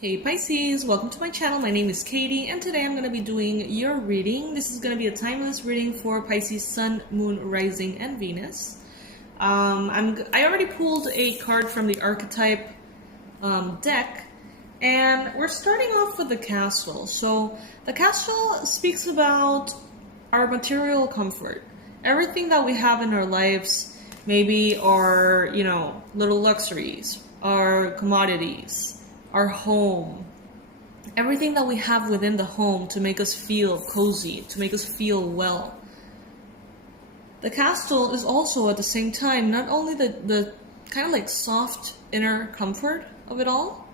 Hey Pisces, welcome to my channel. My name is Katie and today I'm going to be doing your reading. This is going to be a timeless reading for Pisces Sun, Moon, Rising, and Venus. I already pulled a card from the archetype deck and we're starting off with the Castle. So the Castle speaks about our material comfort. Everything that we have in our lives, maybe our, little luxuries, our commodities, our home, everything that we have within the home to make us feel cozy, to make us feel well. The castle is also at the same time not only the kind of like soft inner comfort of it all,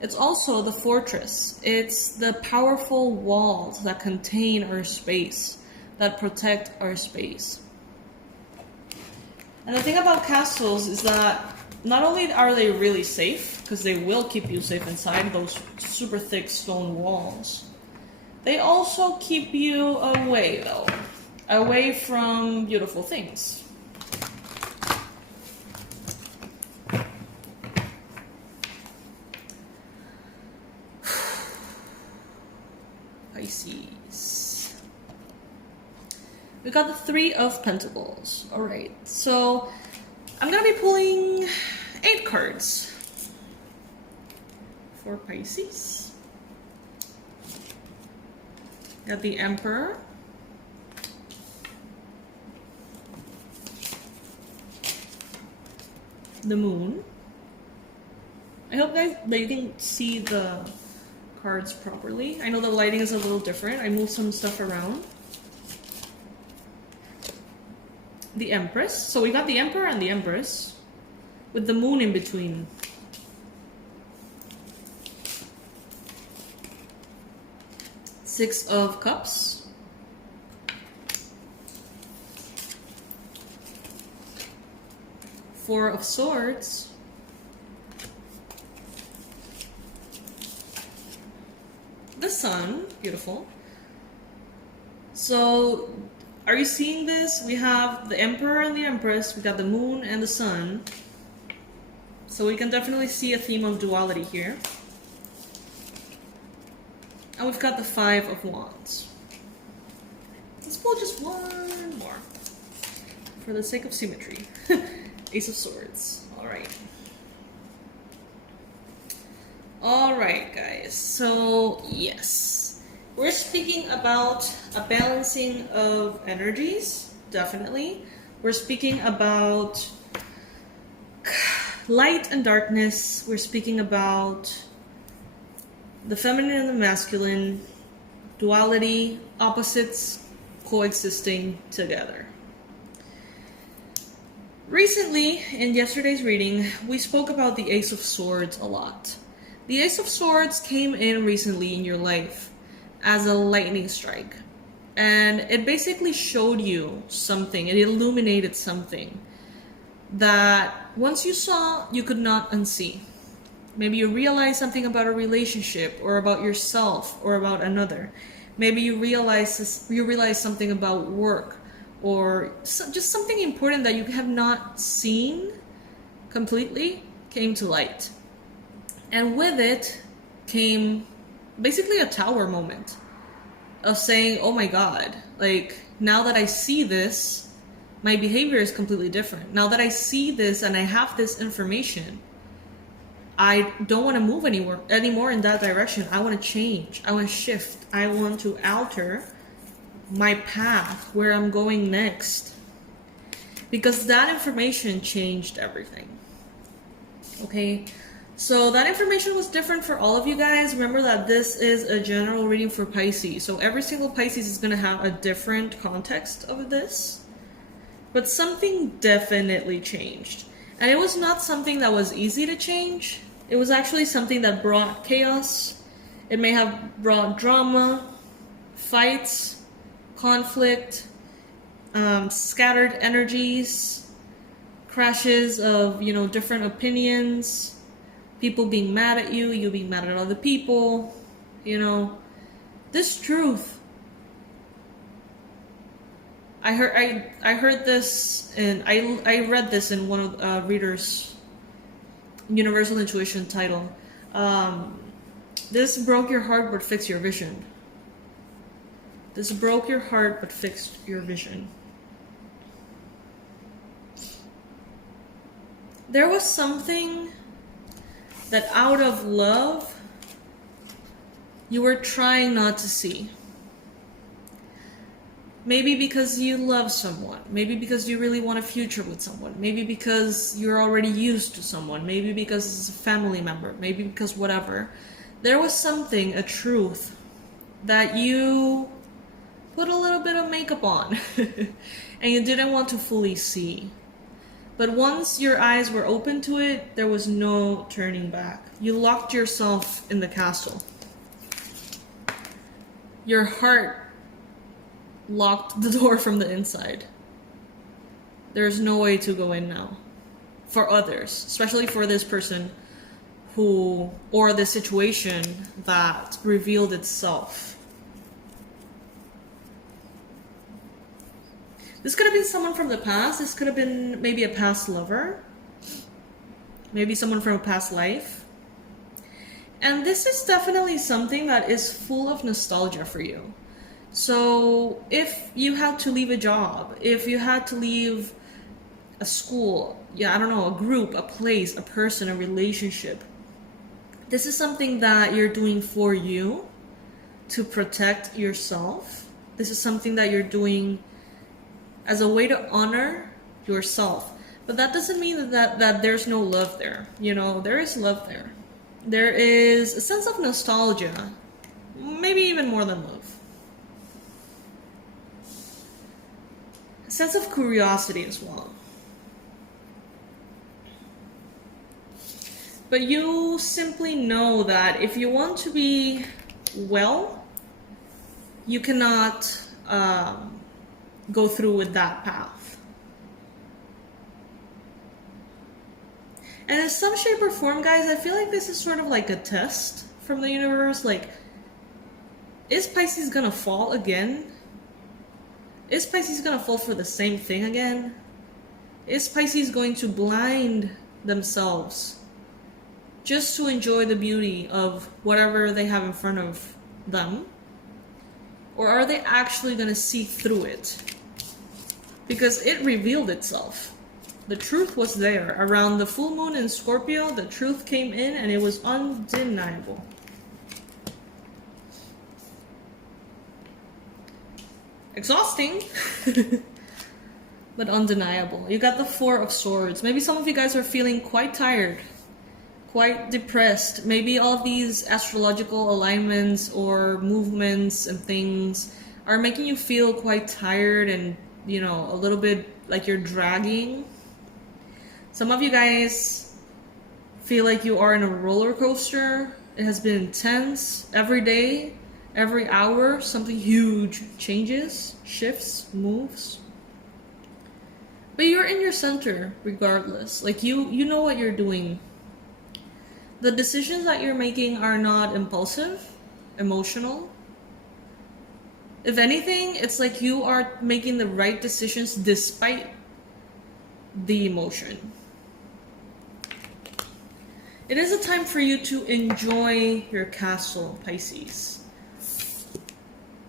it's also the fortress. It's the powerful walls that contain our space, that protect our space. And the thing about castles is that not only are they really safe, because they will keep you safe inside those super thick stone walls, they also keep you away, though. Away from beautiful things. Pisces. We got the Three of Pentacles. Alright, so I'm going to be pulling 8 cards for Pisces. Got the Emperor, the Moon. I hope guys that you can see the cards properly. I know the lighting is a little different. I moved some stuff around. The Empress. So we got the Emperor and the Empress with the Moon in between. Six of Cups. Four of Swords. The Sun. Beautiful. So are you seeing this? We have the Emperor and the Empress. We got the Moon and the Sun. So we can definitely see a theme of duality here. And we've got the Five of Wands. Let's pull just one more for the sake of symmetry. Ace of Swords. Alright. Alright, guys. So, yes. We're speaking about a balancing of energies, definitely. We're speaking about light and darkness. We're speaking about the feminine and the masculine, duality, opposites coexisting together. Recently, in yesterday's reading, we spoke about the Ace of Swords a lot. The Ace of Swords came in recently in your life as a lightning strike. And it basically showed you something. It illuminated something that once you saw, you could not unsee. Maybe you realize something about a relationship or about yourself or about another. Maybe you realize something about work or just something important that you have not seen completely came to light. And with it came basically a tower moment of saying, oh my God, like now that I see this, my behavior is completely different. Now that I see this and I have this information, I don't want to move anymore in that direction. I want to change. I want to shift. I want to alter my path, where I'm going next. Because that information changed everything. Okay? So that information was different for all of you guys. Remember that this is a general reading for Pisces. So every single Pisces is going to have a different context of this. But something definitely changed. And it was not something that was easy to change. It was actually something that brought chaos. It may have brought drama, fights, conflict, scattered energies, crashes of, different opinions, people being mad at you, you being mad at other people, This truth, I heard this, and I read this in one of Reader's Universal Intuition title. This broke your heart but fixed your vision. This broke your heart but fixed your vision. There was something that out of love you were trying not to see. Maybe because you love someone. Maybe because you really want a future with someone. Maybe because you're already used to someone. Maybe because it's a family member. Maybe because whatever. There was something, a truth, that you put a little bit of makeup on and you didn't want to fully see. But once your eyes were open to it, there was no turning back. You locked yourself in the castle. Your heart locked the door from the inside. There's no way to go in now. For others, especially for this person who, or the situation that revealed itself. This could have been someone from the past. This could have been maybe a past lover. Maybe someone from a past life. And this is definitely something that is full of nostalgia for you. So if you had to leave a job, if you had to leave a school, yeah, I don't know, a group, a place, a person, a relationship, this is something that you're doing for you to protect yourself. This is something that you're doing as a way to honor yourself. But that doesn't mean that there's no love there. You know, there is love there. There is a sense of nostalgia, maybe even more than love. A sense of curiosity as well. But you simply know that if you want to be well, you cannot go through with that path. And in some shape or form, guys, I feel like this is sort of like a test from the universe. Like, is Pisces gonna fall again? Is Pisces gonna fall for the same thing again? Is Pisces going to blind themselves just to enjoy the beauty of whatever they have in front of them? Or are they actually gonna see through it? Because it revealed itself. The truth was there. Around the full moon in Scorpio, the truth came in and it was undeniable. Exhausting, but undeniable. You got the Four of Swords. Maybe some of you guys are feeling quite tired, quite depressed. Maybe all of these astrological alignments or movements and things are making you feel quite tired and, you know, a little bit like you're dragging. Some of you guys feel like you are in a roller coaster. It has been intense. Every day, every hour, something huge changes, shifts, moves. But you're in your center regardless. Like you know what you're doing. The decisions that you're making are not impulsive, emotional. If anything, it's like you are making the right decisions despite the emotion. It is a time for you to enjoy your castle, Pisces.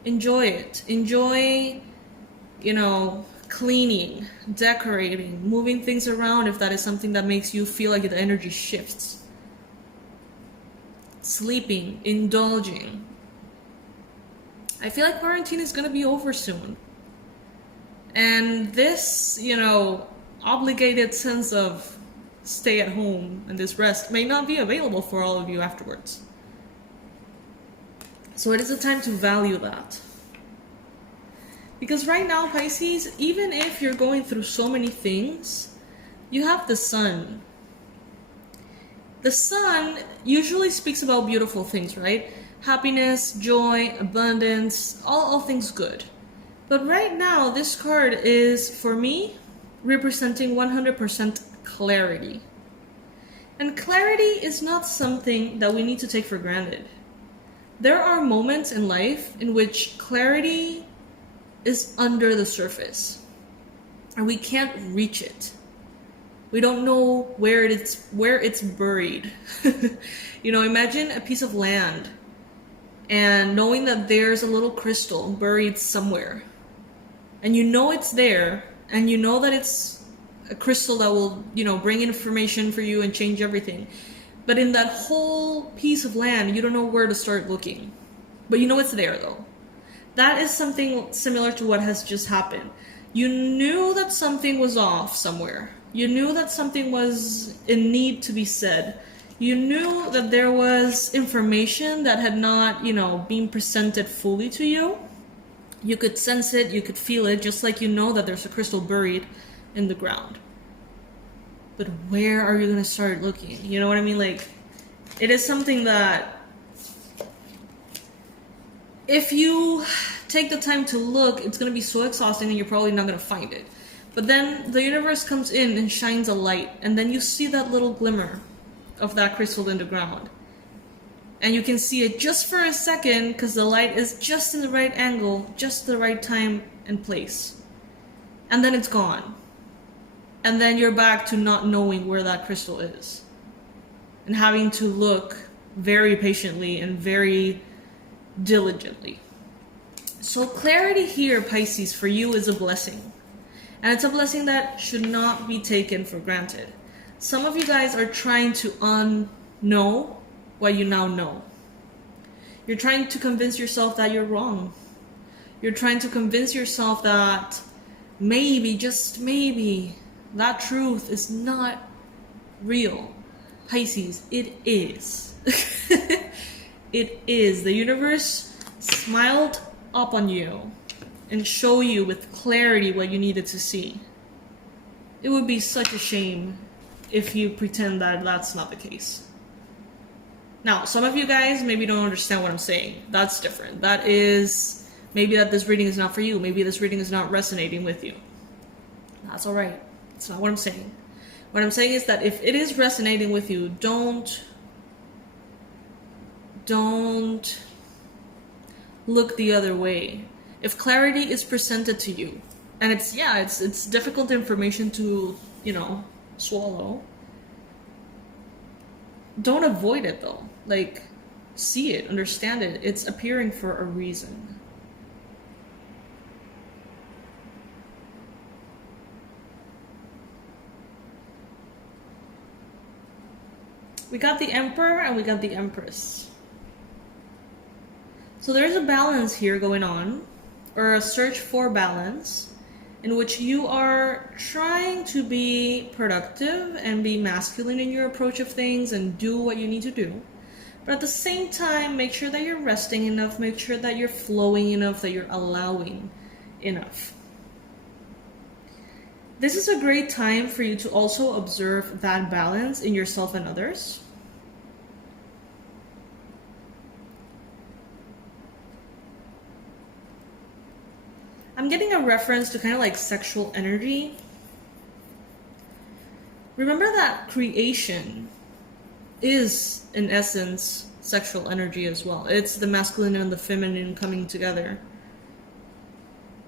Enjoy it. Enjoy, you know, cleaning, decorating, moving things around if that is something that makes you feel like the energy shifts. Sleeping, indulging. I feel like quarantine is going to be over soon. And this, you know, obligated sense of stay at home and this rest may not be available for all of you afterwards. So it is a time to value that. Because right now, Pisces, even if you're going through so many things, you have the sun. The sun usually speaks about beautiful things, right? Happiness, joy, abundance, all things good. But right now, this card is, for me, representing 100% clarity. And clarity is not something that we need to take for granted. There are moments in life in which clarity is under the surface and we can't reach it. We don't know where it's buried. Imagine a piece of land and knowing that there's a little crystal buried somewhere. And you know it's there, and you know that it's a crystal that will, bring information for you and change everything. But in that whole piece of land, you don't know where to start looking. But you know it's there though. That is something similar to what has just happened. You knew that something was off somewhere. You knew that something was in need to be said. You knew that there was information that had not, been presented fully to you. You could sense it, you could feel it, just like you know that there's a crystal buried in the ground. But where are you going to start looking? You know what I mean? Like, it is something that if you take the time to look, it's going to be so exhausting and you're probably not going to find it. But then the universe comes in and shines a light, and then you see that little glimmer of that crystal in the ground. And you can see it just for a second because the light is just in the right angle, just the right time and place. And then it's gone. And then you're back to not knowing where that crystal is. And having to look very patiently and very diligently. So clarity here, Pisces, for you is a blessing. And it's a blessing that should not be taken for granted. Some of you guys are trying to unknow what you now know. You're trying to convince yourself that you're wrong. You're trying to convince yourself that maybe, just maybe, that truth is not real. Pisces, it is. It is. The universe smiled up on you and show you with clarity what you needed to see. It would be such a shame if you pretend that that's not the case. Now, some of you guys maybe don't understand what I'm saying. That's different. That is maybe that this reading is not for you. Maybe this reading is not resonating with you. That's all right. It's not what I'm saying. What I'm saying is that if it is resonating with you, don't look the other way. If clarity is presented to you, and it's difficult information to, swallow, don't avoid it though. Like, see it, understand it. It's appearing for a reason. We got the Emperor and we got the Empress. So there's a balance here going on, or a search for balance, in which you are trying to be productive and be masculine in your approach of things and do what you need to do. But at the same time, make sure that you're resting enough, make sure that you're flowing enough, that you're allowing enough. This is a great time for you to also observe that balance in yourself and others. I'm getting a reference to kind of like sexual energy. Remember that creation is, in essence, sexual energy as well. It's the masculine and the feminine coming together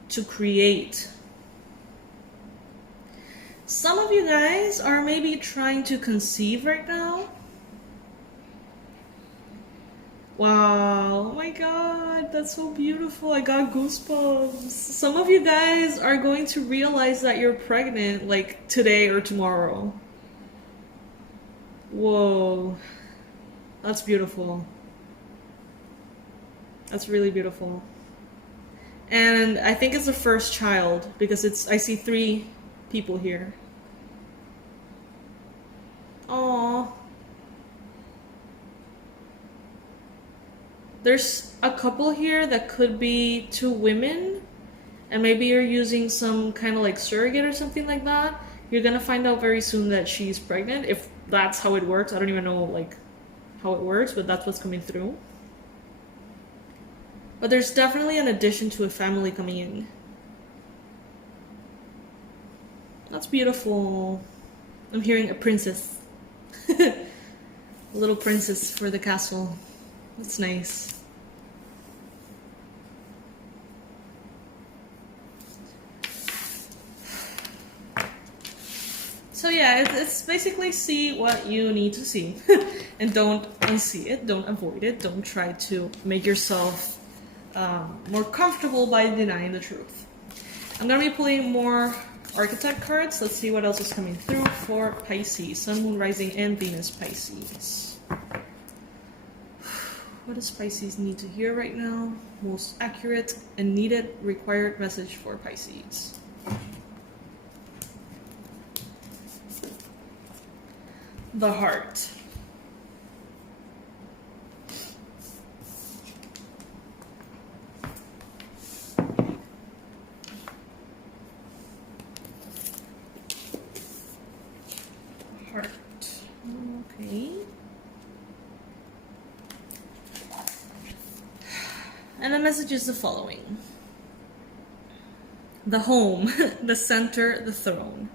to create. Some of you guys are maybe trying to conceive right now. Wow, oh my god, that's so beautiful. I got goosebumps. Some of you guys are going to realize that you're pregnant like today or tomorrow. Whoa, that's beautiful. That's really beautiful. And I think it's the first child because I see 3 people here. Aww. There's a couple here that could be 2 women, and maybe you're using some kind of like surrogate or something like that. You're gonna find out very soon that she's pregnant, if that's how it works. I don't even know like how it works, but that's what's coming through. But there's definitely an addition to a family coming in. That's beautiful. I'm hearing a princess. A little princess for the castle. That's nice. So yeah, it's basically see what you need to see, and don't unsee it, don't avoid it, don't try to make yourself more comfortable by denying the truth. I'm gonna be pulling more archetype cards. Let's see what else is coming through for Pisces, Sun, Moon, Rising, and Venus Pisces. What does Pisces need to hear right now? Most accurate and needed required message for Pisces. The heart. Heart. Okay. And the message is the following. The home, the center, the throne.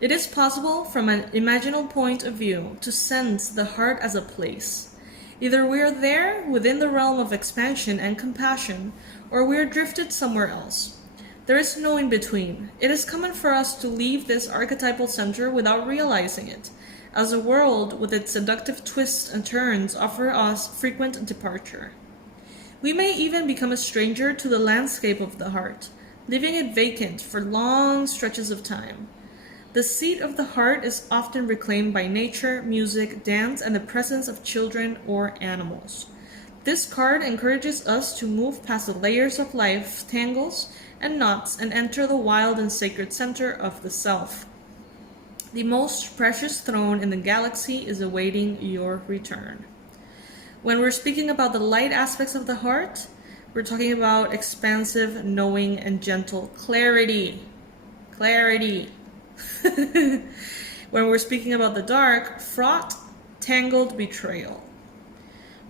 It is possible from an imaginal point of view to sense the heart as a place. Either we are there within the realm of expansion and compassion, or we are drifted somewhere else. There is no in between. It is common for us to leave this archetypal center without realizing it, as the world with its seductive twists and turns offer us frequent departure. We may even become a stranger to the landscape of the heart, leaving it vacant for long stretches of time. The seat of the heart is often reclaimed by nature, music, dance, and the presence of children or animals. This card encourages us to move past the layers of life, tangles, and knots and enter the wild and sacred center of the self. The most precious throne in the galaxy is awaiting your return. When we're speaking about the light aspects of the heart, we're talking about expansive, knowing, and gentle clarity. Clarity. When we're speaking about the dark, fraught, tangled betrayal.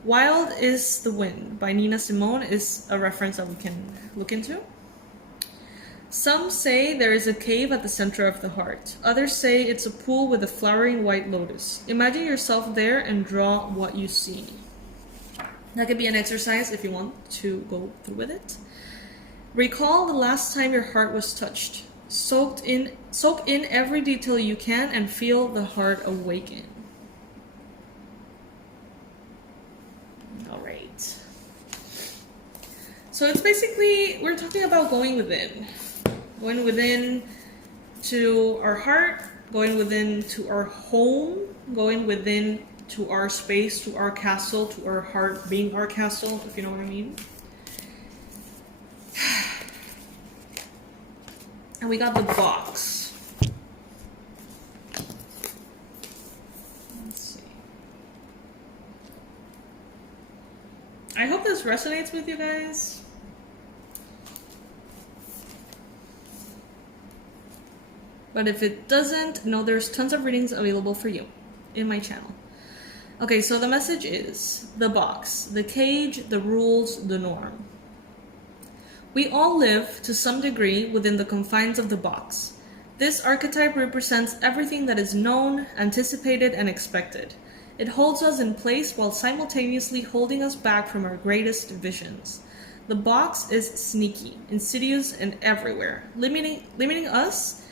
Wild is the Wind by Nina Simone is a reference that we can look into. Some say there is a cave at the center of the heart. Others say it's a pool with a flowering white lotus. Imagine yourself there and draw what you see. That could be an exercise if you want to go through with it. Recall the last time your heart was touched. Soak in every detail you can and feel the heart awaken. All right. So it's basically, we're talking about going within. Going within to our heart, going within to our home, going within to our space, to our castle, to our heart being our castle, if you know what I mean. And we got the box. Let's see. I hope this resonates with you guys. But if it doesn't, no, there's tons of readings available for you in my channel. Okay, so the message is the box, the cage, the rules, the norm. We all live, to some degree, within the confines of the box. This archetype represents everything that is known, anticipated, and expected. It holds us in place while simultaneously holding us back from our greatest visions. The box is sneaky, insidious, and everywhere, limiting us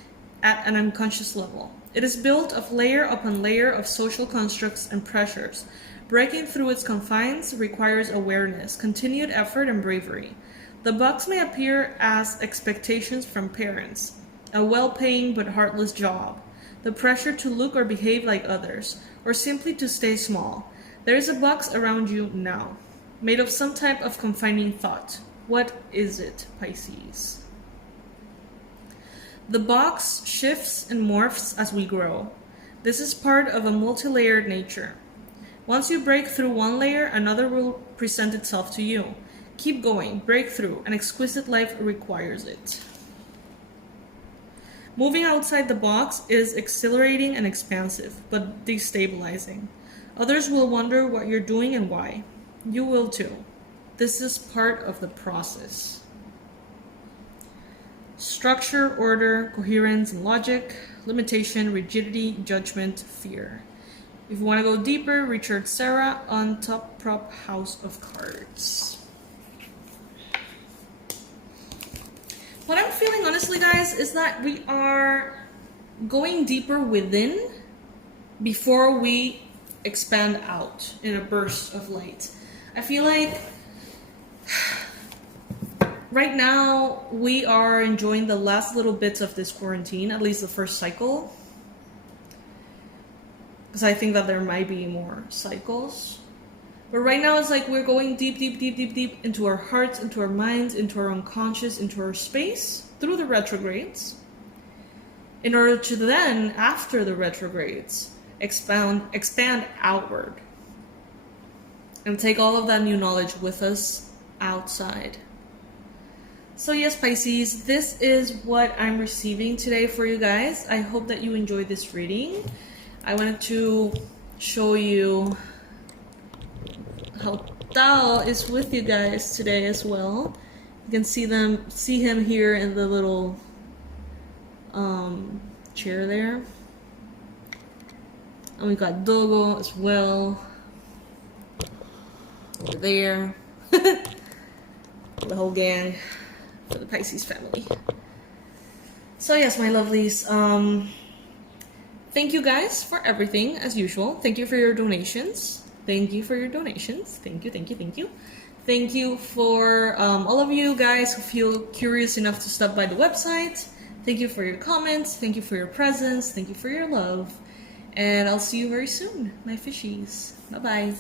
at an unconscious level. It is built of layer upon layer of social constructs and pressures. Breaking through its confines requires awareness, continued effort, and bravery. The box may appear as expectations from parents, a well-paying but heartless job, the pressure to look or behave like others, or simply to stay small. There is a box around you now, made of some type of confining thought. What is it, Pisces? The box shifts and morphs as we grow. This is part of a multi-layered nature. Once you break through one layer, another will present itself to you. Keep going, break through. An exquisite life requires it. Moving outside the box is exhilarating and expansive, but destabilizing. Others will wonder what you're doing and why. You will too. This is part of the process. Structure, order, coherence, and logic, limitation, rigidity, judgment, fear. If you want to go deeper, Richard Serra on Top Prop House of Cards. What I'm feeling, honestly, guys, is that we are going deeper within before we expand out in a burst of light. I feel like right now we are enjoying the last little bits of this quarantine, at least the first cycle. Because I think that there might be more cycles. But right now it's like we're going deep, deep, deep, deep, deep into our hearts, into our minds, into our unconscious, into our space through the retrogrades. In order to then, after the retrogrades, expand outward. And take all of that new knowledge with us outside. So yes, Pisces, this is what I'm receiving today for you guys. I hope that you enjoyed this reading. I wanted to show you how Tao is with you guys today as well. You can see him here in the little chair there. And we got Dogo as well. Over there. The whole gang for the Pisces family. So yes, my lovelies, thank you guys for everything, as usual. Thank you for your donations. Thank you for your donations. Thank you, thank you, thank you. Thank you for all of you guys who feel curious enough to stop by the website. Thank you for your comments. Thank you for your presence. Thank you for your love. And I'll see you very soon, my fishies. Bye-bye.